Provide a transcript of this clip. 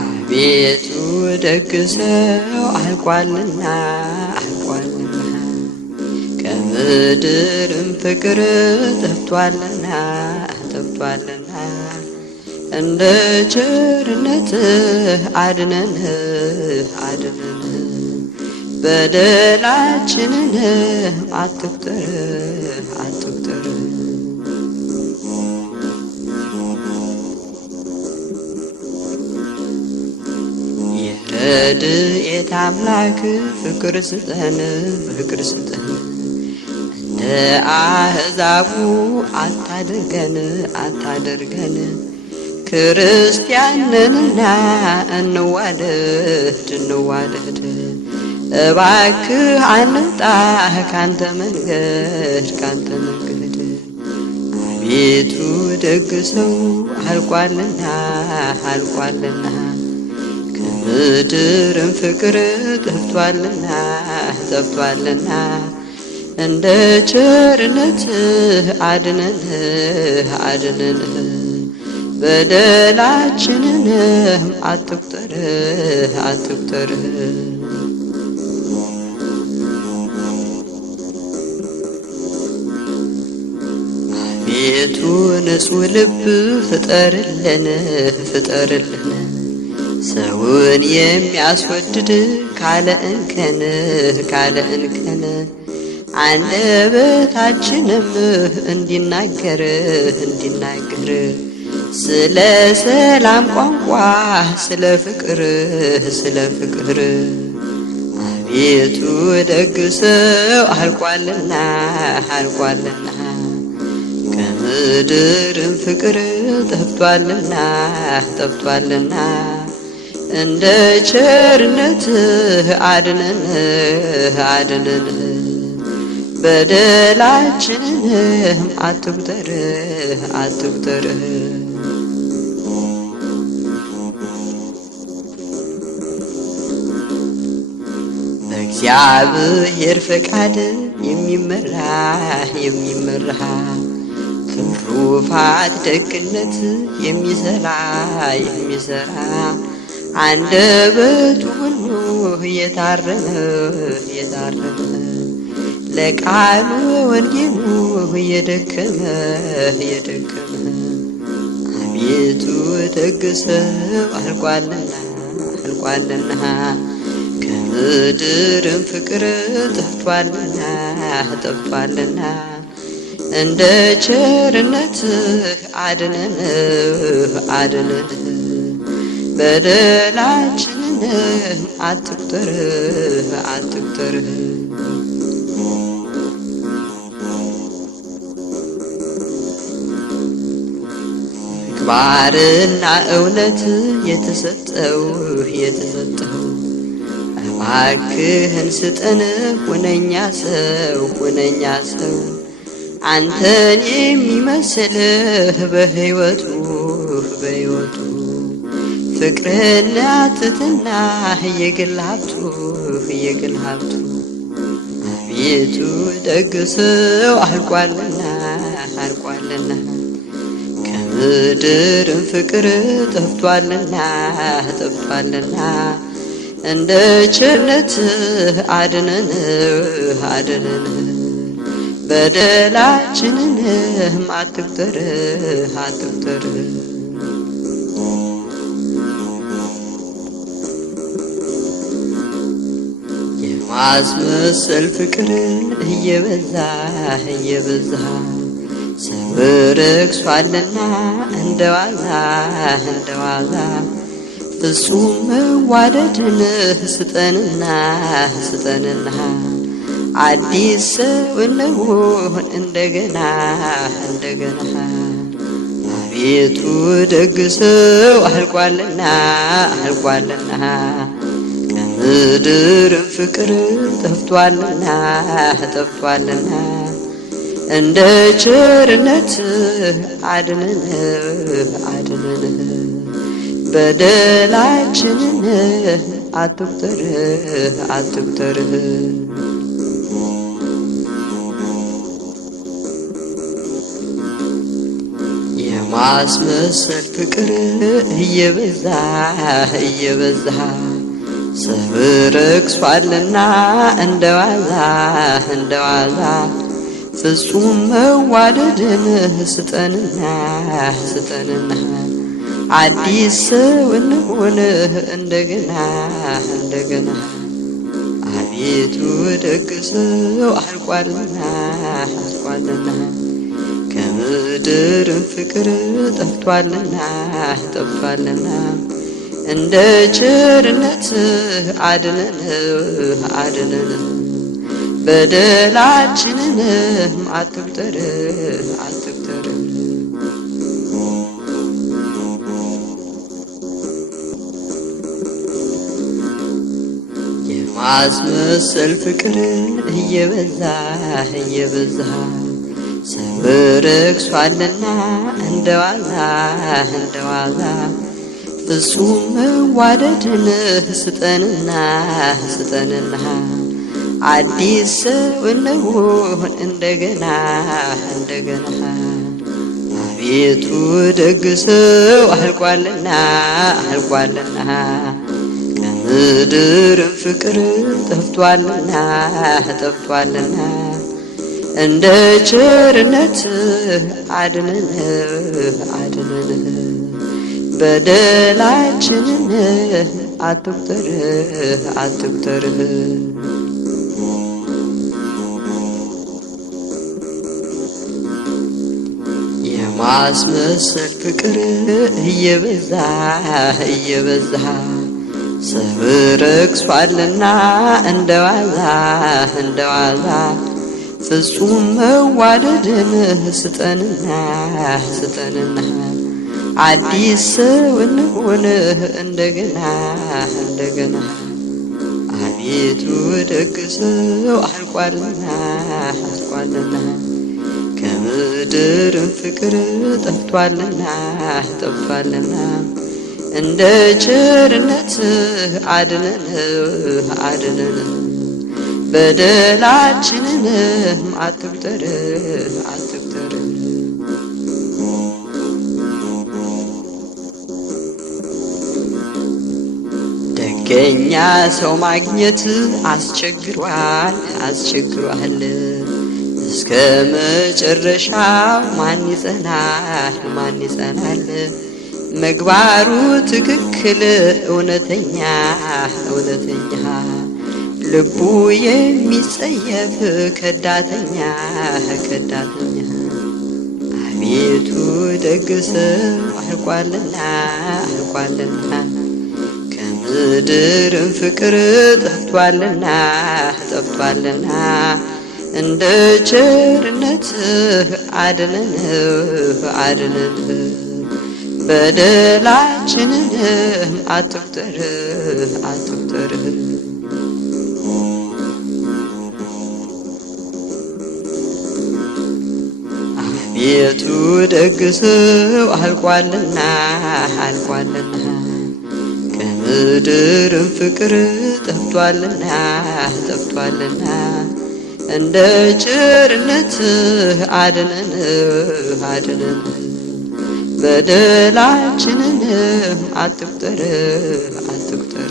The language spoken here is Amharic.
አቤቱ ደግ ሰው አልቋልና ከምድርም ፍቅር ጠፍቷልና እንደ ቸርነትህ አድነን በደላችንን አትቁጠር የረድኤት አምላክ ፍቅር ስጠን እንደ አሕዛቡ አታድርገን ክርስቲያንንና እንዋደድ እባክህ አንውጣ ካንተ መንገድ አቤቱ ደግ ሰው አልቋልና ከምድርም ፍቅር ጠፍቷልና እንደ ቸርነትህ አድነን በደላችንንም አትቁጠር አቤቱ ንጹሕ ልብ ፍጠርልን ሰውን የሚያስወድድ ካለ እንከን አንደበታችንም እንዲናገር ስለ ሰላም ቋንቋ ስለ ፍቅር አቤቱ ደግ ሰው አልቋልና ከምድርም ፍቅር ጠፍቷልና እንደ ቸርነትህ አድነን በደላችንንም አትቁጠር በእግዚአብሔር ፈቃድ የሚመራ ትሩፋት ደግነት የሚሰራ አንደበቱ ሁሉ የታረመ ለቃሉ ወንጌሉ የደከመ አቤቱ ደግ ሰው አልቋልና ከምድርም ፍቅር ጠፍቷልና እንደ ቸርነትህ አድነን በደላችንን አትቁጠር ምግባርና እውነት የተሰጠው እባክህን ስጠን ሁነኛ ሰው አንተን የሚመስልህ በሕይወቱ ፍቅርና ትሕትና የግል ሀብቱ አቤቱ ደግ ሰው አልቋልና ከምድርም ፍቅር ጠፍቷልና እንደ ቸርነትህ አድነን በደላችንንም አትቁጠር የማስመሰል ፍቅር እየበዛ ሰው ረክሷልና እንደዋዛ ፍጹም መዋደድን ስጠንና አዲስ ሰው እንሁን እንደገና አቤቱ ደግ ሰው አልቋልና ከምድርም ፍቅር ጠፍቷልና እንደ ቸርነትህ አድነን በደላችንን አትቁጠርህ አትቁጠርህ የማስመሰል ፍቅር እየበዛ እየበዛ ሰው ረክሷልና እንደዋዛ እንደዋዛ ፍጹም መዋደድን ስጠንና ስጠንና አዲስ ሰው እንሁን እንደገና እንደገና አቤቱ ደግ ሰው አልቋልና አልቋልና ከምድርም ፍቅር ጠፍቷልና ጠፍቷልና እንደ ቸርነትህ አድነን አድነን በደላችንንም አትቁጠር አትቁጠር የማስመሰል ፍቅር እየበዛ እየበዛ ሰው ረክሷልና እንደዋዛ እንደዋዛ ፍጹም መዋደድን ስጠንና ስጠንና አዲስ ሰው እንሁን እንደገና እንደገና አቤቱ ደግ ሰው አልቋልና አልቋልና ከምድርም ፍቅር ጠፍቷልና ጠፍቷልና እንደ ቸርነትህ አድነን አድነን በደላችንን አትቁጠርህ አትቁጠርህ የማስመሰል ፍቅር እየበዛ እየበዛ ሰው ረክሷልና እንደዋዛ እንደዋዛ ፍጹም መዋደድን ስጠንና ስጠንና አዲስ ሰው እንሁን እንደገና እንደገና አቤቱ ደግ ሰው አልቋልና አልቋልና ከምድርም ፍቅር ጠፍቷልና ጠፍቷልና እንደ ቸርነትህ አድነን አድነን በደላችንንም አትቁጠር አትቁጠር ደገኛ ሰው ማግኘት አስቸግሯል አስቸግሯል እስከ መጨረሻው ማን ይጸናል ማን ይጸናል ምግባሩ ትክክል እውነተኛ እውነተኛ ልቡ የሚጸየፍ ከዳተኛ ከዳተኛ አቤቱ ደግ ሰው አልቋልና አልቋልና ከምድርም ፍቅር ጠፍቷልና ጠፍቷልና እንደ ቸርነትህ አድነን አድነን በደላችንንም አትቁጠር አትቁጠር አቤቱ ደግ ሰው አልቋልና አልቋልና ከምድርም ፍቅር ጠፍቷልና ጠፍቷልና እንደ ቸርነትህ አድነን አድነን በደላችንንም አትቁጠር አትቁጠር